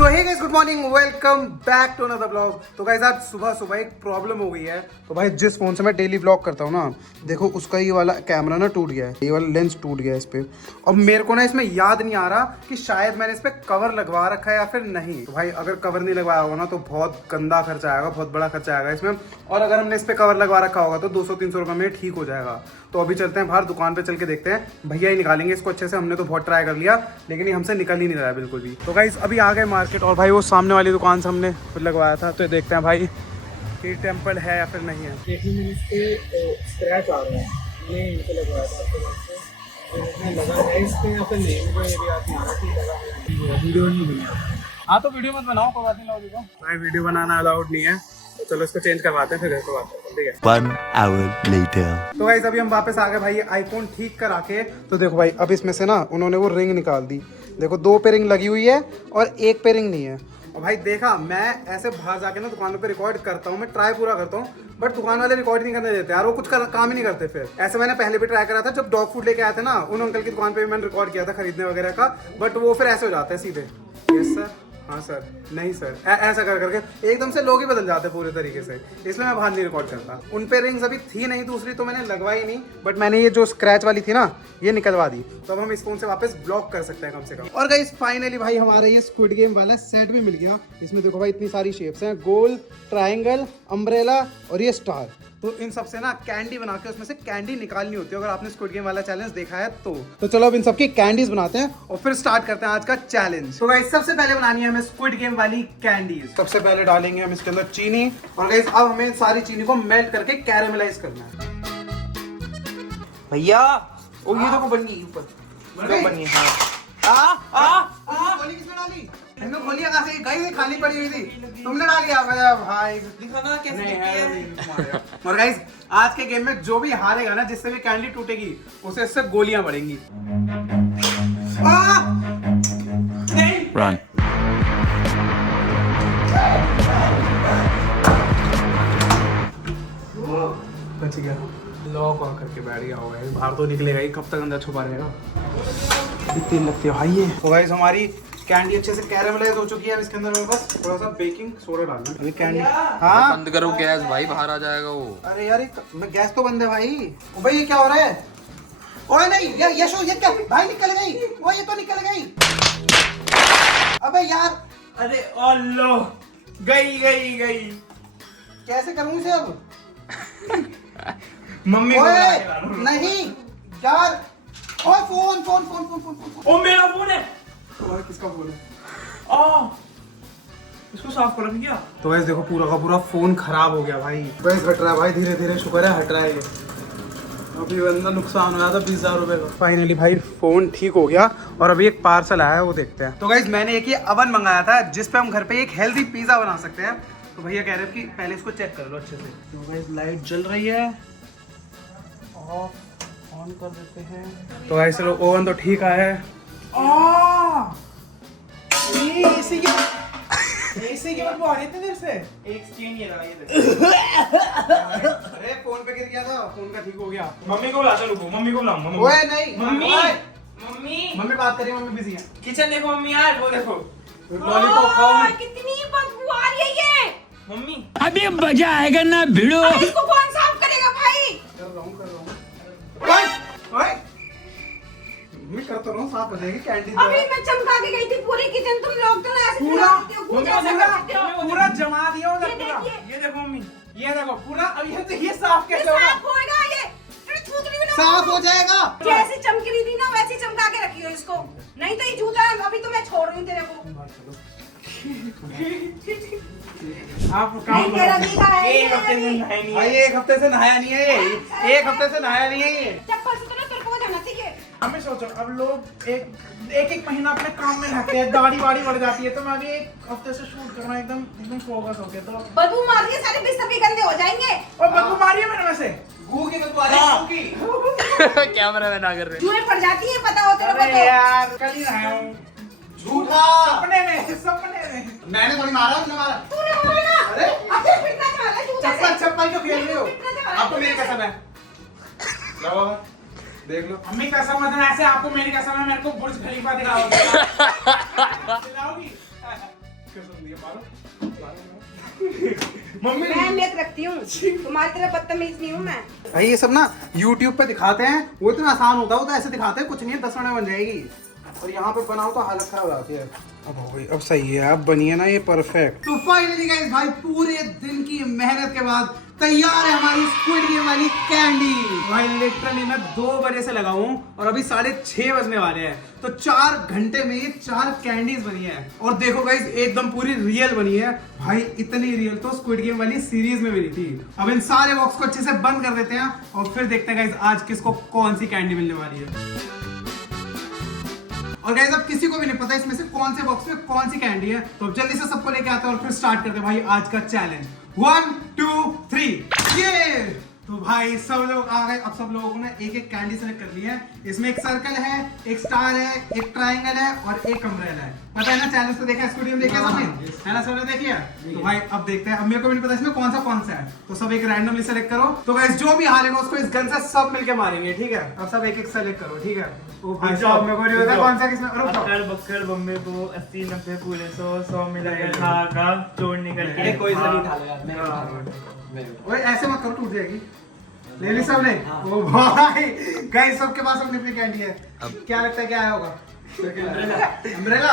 So hey guys, good morning, welcome back to another blog. तो guys आज सुबह सुबह एक प्रॉब्लम हो गई है। तो भाई जिस फोन से मैं डेली ब्लॉग करता हूँ ना, देखो उसका ये वाला कैमरा ना टूट गया है, ये वाला लेंस टूट गया है इस पे। अब मेरे को ना इसमें याद नहीं आ रहा कि शायद मैंने इस पे कवर लगवा रखा है या फिर नहीं। तो भाई अगर कवर नहीं लगवाया होगा ना तो बहुत गंदा खर्चा आएगा, बहुत बड़ा खर्चा आएगा इसमें। और अगर हमने इस पे कवर लगवा रखा होगा तो 200-300 रुपये में ठीक हो जाएगा। तो अभी चलते हैं बाहर, दुकान पे चल के देखते हैं, भैया ही निकालेंगे इसको अच्छे से। हमने तो बहुत ट्राई कर लिया लेकिन ये हमसे निकल ही नहीं रहा है बिल्कुल भी। तो गाइस अभी आ गए मार्केट और भाई वो सामने वाली दुकान से हमने लगवाया था, तो ये देखते हैं भाई कि टेम्पल है या फिर नहीं है। स्क्रैच आ रहे हैं, मैंने इनको लगवाया था, लगा है इस पे या फिर नहीं, मुझे ये भी याद नहीं आ रहा कि लगा है। वीडियो नहीं बना। हाँ तो वीडियो मत बनाओ, कोई बात नहीं, लाओ देखो भाई वीडियो बनाना अलाउड नहीं है। तो चलो इसको चेंज करवाते हैं फिर घर को बात करते हैं, ठीक है। 1 hour later. तो गाइस अभी हम वापस आ गए भाई आईफोन ठीक करा के। तो देखो भाई अब इसमें से ना उन्होंने वो रिंग निकाल दी। देखो 2 पे रिंग लगी हुई है और 1 पे रिंग नहीं है। और भाई देखा, मैं ऐसे बाहर जाके ना दुकानों पे रिकॉर्ड करता हूँ, मैं ट्राई पूरा करता हूँ, बट दुकान वाले रिकॉर्ड नहीं करने देते यार, वो कुछ काम ही नहीं करते। फिर ऐसे मैंने पहले भी ट्राई करा था, जब डॉग फूड लेके आए थे ना उन अंकल की दुकान पे भी मैंने रिकॉर्ड किया था खरीदने वगैरह का, बट वो फिर ऐसे हो जाता है सीधे, यस सर, हाँ सर, नहीं सर, ऐसा कर करके एकदम से लोग ही बदल जाते हैं पूरे तरीके से। इसलिए मैं बाहर नहीं रिकॉर्ड करता। उन पे रिंग्स अभी थी नहीं दूसरी, तो मैंने लगवाई नहीं, बट मैंने ये जो स्क्रैच वाली थी ना ये निकलवा दी। तो अब हम इस फोन से वापस ब्लॉक कर सकते हैं कम से कम। और गाइस फाइनली भाई हमारे ये स्क्विड गेम वाला सेट भी मिल गया। इसमें देखो भाई इतनी सारी शेप्स हैं, गोल, ट्राइंगल, अम्ब्रेला और ये स्टार। तो इन सब से ना कैंडी बना के उसमें से कैंडी निकालनी होती है, अगर आपने स्क्विड गेम वाला चैलेंज देखा है तो चलो अब इन सब की कैंडीज बनाते हैं और फिर स्टार्ट करते हैं आज का चैलेंज। तो गाइस सबसे पहले बनानी है हमें स्क्विड गेम वाली कैंडीज। सबसे पहले डालेंगे हम इसके अंदर चीनी, और गाइस अब हमें सारी चीनी को मेल्ट करके कैरेमलाइज करना है। भैया ओ ये देखो बन गई ऊपर बनी है। गोली किसने डाली? मैंने गोली कहाँ से गई, खाली पड़ी हुई थी, तुमने डाल दिया भाई। दिखाना कैसे है। और गाइस आज के गेम में जो भी हारेगा ना, जिससे भी कैंडी टूटेगी उसे इससे गोलियां पड़ेंगी। Run. बच गया, लॉक ऑन करके बैठ गया होगा, बाहर तो निकलेगा ही, कब तक अंदर छुपा रहेगा। इतनी लगती है भाई ये। तो गाइस हमारी कैंडी अच्छे से कैरेमलाइज हो चुकी है। इसके अंदर मेरे पास थोड़ा सा बेकिंग सोडा डालना है अभी। कैंडी हाँ बंद करो गैस भाई, बाहर आ जाएगा वो। अरे यार मैं गैस तो बंद है भाई। ओ भाई ये क्या हो रहा है? ओए नहीं यार यशो, ये क्या भाई, निकल गई वो, ये तो निकल गई। अबे यार, अरे अल्लो गई गई गई, कैसे करूं इसे अब? मम्मी को ओए नहीं यार, ओए phone phone phone phone phone phone. ओ मेरा फोन है। ओए किसका फोन है? इसको साफ कर दिया। तो वैसे देखो पूरा का पूरा फोन खराब हो गया भाई। वैसे हट रहा है भाई, धीरे धीरे, शुक्र है हट रहा है ये। अभी अंदर नुकसान हुआ था 20,000 रुपए का। फाइनली भाई फोन ठीक हो गया और अभी एक पार्सल आया है, वो देखते हैं। तो गाइस मैंने एक ये अवन मंगाया था जिस पे हम घर पे एक हेल्दी पिज्जा बना सकते हैं। तो भैया कह रहे हैं कि पहले इसको चेक कर लो अच्छे से। तो गाइस लाइट जल रही है, ऑन कर देते हैं। तो गाइस चलो ओवन तो ठीक आया है। ऐसे की बदबू आ रही थी देर से। एक स्क्रीन ये रहा, ये अरे फोन पे गिर गया था, फोन का ठीक हो गया। मम्मी को बुला, चलो मम्मी को बुलाऊं। ओए नहीं मम्मी ओए, मम्मी मम्मी बात करिए, मम्मी बिजी है। किचन देखो मम्मी यार, वो देखो लॉलीपॉप खाओ। कितनी बदबू आ रही है ये। मम्मी। अभी मजा आएगा ना भिड़ो। अब इसको कौन साफ करेगा भाई? कर रहा हूँ। ओए ओए, मैं करता रहा हूँ, साफ हो जाएगी कैंडी। अभी मैं चमका के गई थी पूरी किचन, तुम लोग तो ऐसे पूरा पूरा जमा दिया उधर पूरा। ये देखो मम्मी, ये देखो पूरा। अब ये साफ कैसे होगा? साफ होएगा ये, थूथनी भी ना साफ हो जाएगा। जैसे चमक रही थी ना वैसे चमका के रखी हो इसको, नहीं तो ये जूता है। अभी तो मैं छोड़ रही हूँ तेरे को। आप नहीं तेरा दिखा है एक हफ्ते से नहाया नहीं भाई है। एक हफ्ते से नहाया नहीं है ये, एक हफ्ते से नहाया नहीं है ये। चप्पल से तो ना तेरे को जाना चाहिए। हमें सोचो अब लोग एक महीना अपने काम में रहते हैं, दाढ़ी वाड़ी बढ़ जाती है, तो मैं अभी एक हफ्ते से शूट करना एकदम फोकस हो गया। तो बदबू मार के सारे बिस्तर भी गंदे हो जाएंगे। और बदबू मारी है मेरे में से। गू की बदबू आ रही है, गू की। कैमरा में ना कर रहे। चूहे पड़ जाती है, पता हो तेरे को अरे तो। यार कल ही नहाया हूँ। झूठा, सपने में। मैंने थोड़ी मारा, तुमने मारा। तूने मारा ना। अरे अब तो पिटना चाह रहा है जूते से। चप्पल क्यों खेल रही हो? अब तो मेरी कसम है। लो देख लो। मम्मी कसम मतलब ऐसे आपको मेरी कसम है, मेरे को बुर्ज खलीफा दिखाओगे। दिलाओगी? मम्मी मैं अहमियत रखती हूँ, तुम्हारी तरह बदतमीज नहीं हूँ मैं। भाई ये सब ना YouTube पे दिखाते हैं, वो इतना आसान होता है, वो तो ऐसे दिखाते हैं, कुछ नहीं है 10 मिनट में बन जाएगी। और यहाँ पे बनाओ तो हालत खराब हो जाती है। अब हो गई, अब सही है, अब बनी है ना ये परफेक्ट। तो फाइनली गाइस भाई पूरे दिन की मेहनत के बाद तैयार है हमारी स्क्विड गेम वाली कैंडी। भाई लिटरली मैं 2 बजे से लगा हूँ और अभी 6:30 बजने वाले हैं, तो 4 घंटे में ये 4 कैंडीज बनी है। और देखो गाइस एकदम पूरी रियल बनी है भाई, इतनी रियल तो स्क्विड गेम वाली सीरीज में मिली थी। अब इन सारे बॉक्स को अच्छे से बंद कर देते हैं और फिर देखते हैं गाइस आज किसको कौन सी कैंडी मिलने वाली है। और गाइस अब किसी को भी नहीं पता इसमें से कौन से बॉक्स में कौन सी कैंडी है, तो अब जल्दी से सबको लेके आते हैं और फिर स्टार्ट करते हैं भाई आज का चैलेंज। 1 2 3 ये तो भाई सब लोग आ गए। अब सब लोगों ने एक एक कैंडी सेलेक्ट कर ली है। इसमें एक सर्कल है, एक स्टार है, एक ट्रायंगल है और एक अम्ब्रेला है। पता है ना, चैलेंज तो देखा है, स्टूडियो में देखा सबने, है ना, सबने देखी है। तो भाई अब देखते हैं, अब मेरे को भी नहीं पता इसमें कौन सा है, तो सब एक रैंडमली सेलेक्ट करो। तो गाइस जो भी हारेगा उसको इस गन से सब मिलके मारेंगे, ठीक है। अब सब एक एक सेलेक्ट करो, ठीक है। तो भाई साहब मेरे को नहीं पता कौन सा किसमें। रुक जाओ, अक्कड़ बक्कड़ बम्बे को 80 90 पूरे 100 मिला गया धागा चोर निकल के कोई सा नहीं उठा लो यार, मैं उठा लूंगा। ओए ऐसे मत करो, टूट जाएगी। ले ली सबने? ओ भाई गाइस सबके पास अपनी अपनी कैंडी है। अब क्या लगता है क्या आया होगा? अम्ब्रेला।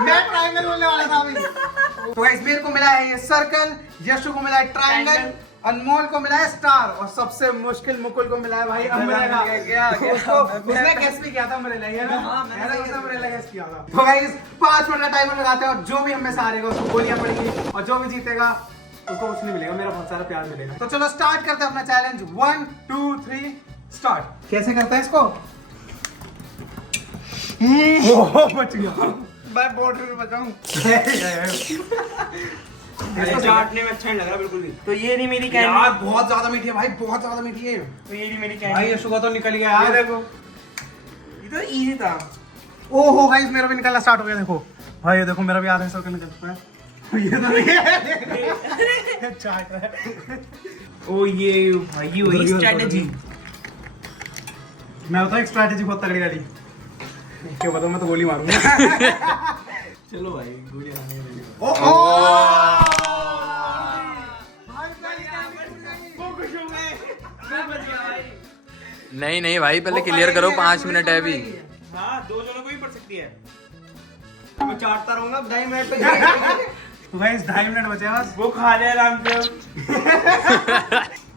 मैं ट्रायंगल बोलने वाला था अभी। तो गाइस मेरे को मिला है ये सर्कल, यशु को मिला है ट्रायंगल, अनमोल को मिला है स्टार और सबसे मुश्किल मुकुल को मिला है भाई अम्ब्रेला। उसने गेस भी किया था अम्ब्रेला, ये ना मैंने उसने अम्ब्रेला गेस किया था। तो गाइस 5 मिनट का टाइमर लगाते हैं और जो भी हमें से हारेगा उसको गोलियां पड़ेंगी और जो भी जीतेगा उसको कुछ नहीं मिलेगा, मेरा बहुत सारा प्यार मिलेगा। तो चलो स्टार्ट करते हैं अपना चैलेंज। 1 2 3 स्टार्ट। कैसे करता है इसको? ओह बच गया, मैं बॉर्डर पे बचाऊं। इसको चाटने में अच्छा नहीं लग रहा बिल्कुल भी। तो ये नहीं मेरी यार कैंडी, बहुत ज्यादा मीठी है भाई, बहुत ज्यादा मीठी है। तो ये नहीं मेरी भाई कैंडी। ये शुगर तो निकल गया यार, देखो। ये तो इजी था। ओहो गाइस मेरा भी निकलना स्टार्ट हो गया, देखो भाई, ये देखो मेरा भी आधा सर्कल निकल चुका है। ये तो नहीं है चाट है। ओ ये भाई ये वही स्ट्रेटजी। मैं बताऊं एक स्ट्रैटेजी बहुत तगड़ी वाली, क्या बताऊं, मैं तो गोली मारूंगा। चलो भाई गोली आने वाली है। नहीं नहीं भाई पहले क्लियर करो, 5 मिनट है अभी। हाँ 2 जनों को ही पड़ सकती है। मैं चाटता रहूंगा 2.5 मिनट पे। तो भाई 2.5 मिनट बचे बस। वो खा ले आराम से।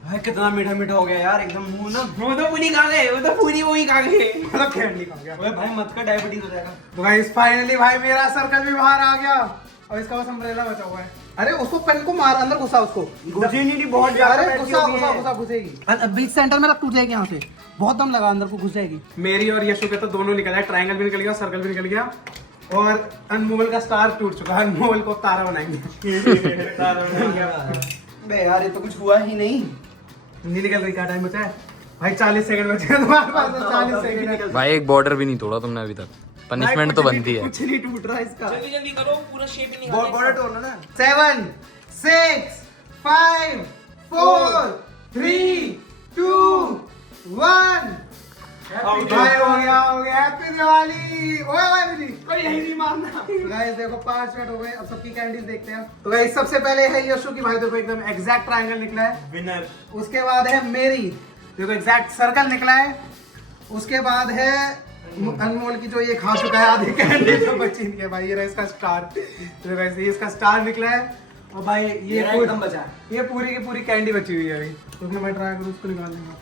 भाई कितना मीठा मीठा हो गया यार, एकदम मुंह ना। वो तो पूरी खा गए, वो तो पूरी वही खा गए। मतलब कैंडी खा गया। ओए भाई मत कर, डायबिटीज हो जाएगा। तो गाइस फाइनली भाई मेरा सर्कल भी बाहर आ गया। अब इसका बस अम्ब्रेला बचा हुआ है। अरे उसको पेन को मार, अंदर घुसा उसको। घुसी नहीं बहुत ज्यादा। अरे घुसा घुसेगी, बीच सेंटर में टूट जाएगी, यहाँ से बहुत दम लगा, अंदर को घुस जाएगी। मेरी और यशु के तो दोनों निकला है, ट्रायंगल भी निकल गया, सर्कल भी निकल गया और अनमोल का स्टार टूट चुका है। अनमोल को तारा बनाएंगे। बे यार ये तो कुछ हुआ ही नहीं। नहीं निकल रही, क्या टाइम बचा है भाई? 40 सेकंड बचे हैं तुम्हारे पास, 40 सेकंड। भाई एक बॉर्डर भी नहीं तोड़ा तुमने अभी तक, पनिशमेंट तो बनती है। कुछ नहीं टूट रहा इसका। जल्दी जल्दी करो, पूरा शेप ही निकालो। बॉर्डर तोड़ना ना। 7 6 5 4 3 2 1 भाई हो गया हैप्पी दिवाली। ओए ओए दीदी कोई यही नहीं मारना। गाइस देखो 5 मिनट हो गए, अब सबकी कैंडीज देखते हैं। तो गाइस सबसे पहले है यशु की, भाई देखो एकदम एग्जैक्ट ट्रायंगल निकला है। विनर। उसके बाद है मेरी, देखो एग्जैक्ट सर्कल निकला है। उसके बाद है अनमोल की, जो ये खा चुका है आधी कैंडी, तो बची नहीं है भाई। ये रहा इसका स्टार, तो गाइस ये इसका स्टार निकला है। और भाई ये एकदम बचा है। ये पूरी की पूरी कैंडी बची हुई है अभी, तो उसमें मैं ट्राई करूँ उसको निकाल देंगे।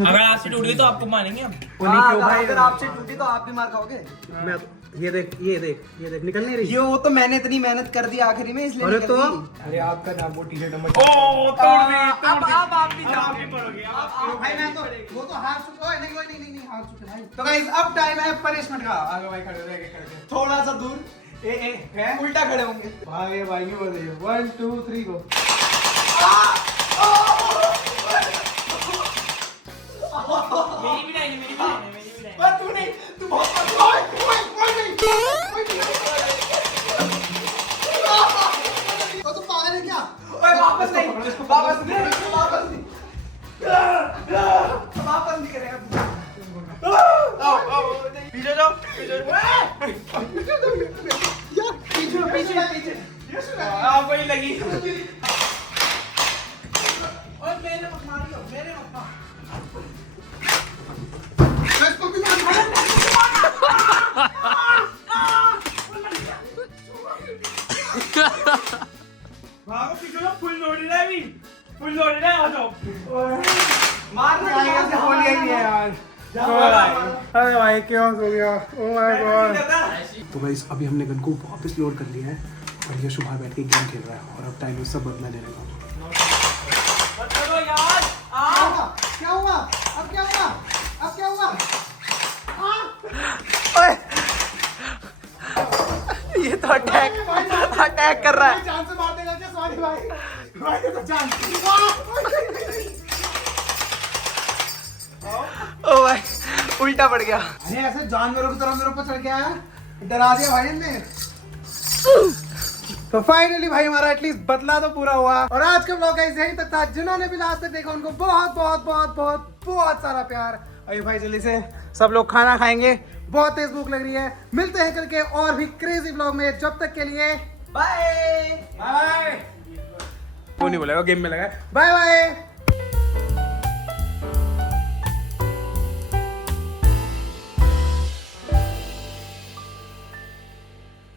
अगर आपसे टूट गई तो आपको मारेंगे हम। वो नहीं क्यों भाई, अगर आपसे टूटी तो आप भी मार खाओगे। मैं ये देख निकल नहीं रही। ये वो तो मैंने इतनी मेहनत कर दी आखिरी में, इसलिए अरे निकल तो गई। अरे आपका नाम वो टी-शर्ट नंबर। ओ तोड़ दी। अब आप भी जाओगे। भाई मैं तो वो तो हार चुका है। नहीं हार चुके भाई। तो गाइस अब टाइम है पनिशमेंट का। आगे भाई खड़े रह के थोड़ा सा दूर है, उल्टा खड़े होंगे। भाई भाई क्यों बोल रही हो? 1 2 3 गो। मेरी भी नहीं, मेरी भी नहीं, मेरी भी नहीं। पर तू नहीं, तू बहुत तो तू पागल है क्या? ओए वापस नहीं, वापस नहीं, वापस नहीं, वापस नहीं करेगा तू। आओ, आओ, पीछे जाओ, पीछे जाओ। को ही लगी। और मेरे मत मारियो, मेरे मत मार। भागो पीछे में फुल लोडेड है अभी, फुल लोडेड है। आ जाओ मारना ऐसे हो लिया ही है यार। अरे भाई क्या हो गया, ओह माय गॉड। तो गाइस अभी हमने गन को वापस लोड कर लिया है और ये शुभ बैठ के गेम खेल रहा है और अब टाइम उससे बदला लेने का। चलो यार आओ। क्या हुआ? अब क्या हुआ? अब क्या हुआ? ये तो अटैक कर रहा है। जान से मार देगा क्या? सॉरी भाई, भाई तो जान। ओ भाई उल्टा पड़ गया। अरे ऐसे जानवरों की तरह मेरे ऊपर चढ़ के आया, डरा दिया भाई ने। तो फाइनली भाई हमारा एटलीस्ट बदला तो पूरा हुआ और आज का व्लॉग गाइस यहीं तक था। जिन्होंने भी लास्ट तक देखा उनको बहुत बहुत बहुत बहुत बहुत सारा प्यार। अभी भाई जल्दी से सब लोग खाना खाएंगे, बहुत तेज भूख लग रही है। मिलते हैं कल के और भी क्रेजी व्लॉग में, जब तक के लिए बाय बाय। वो नहीं बोलेगा, गेम में लगा। Bye bye.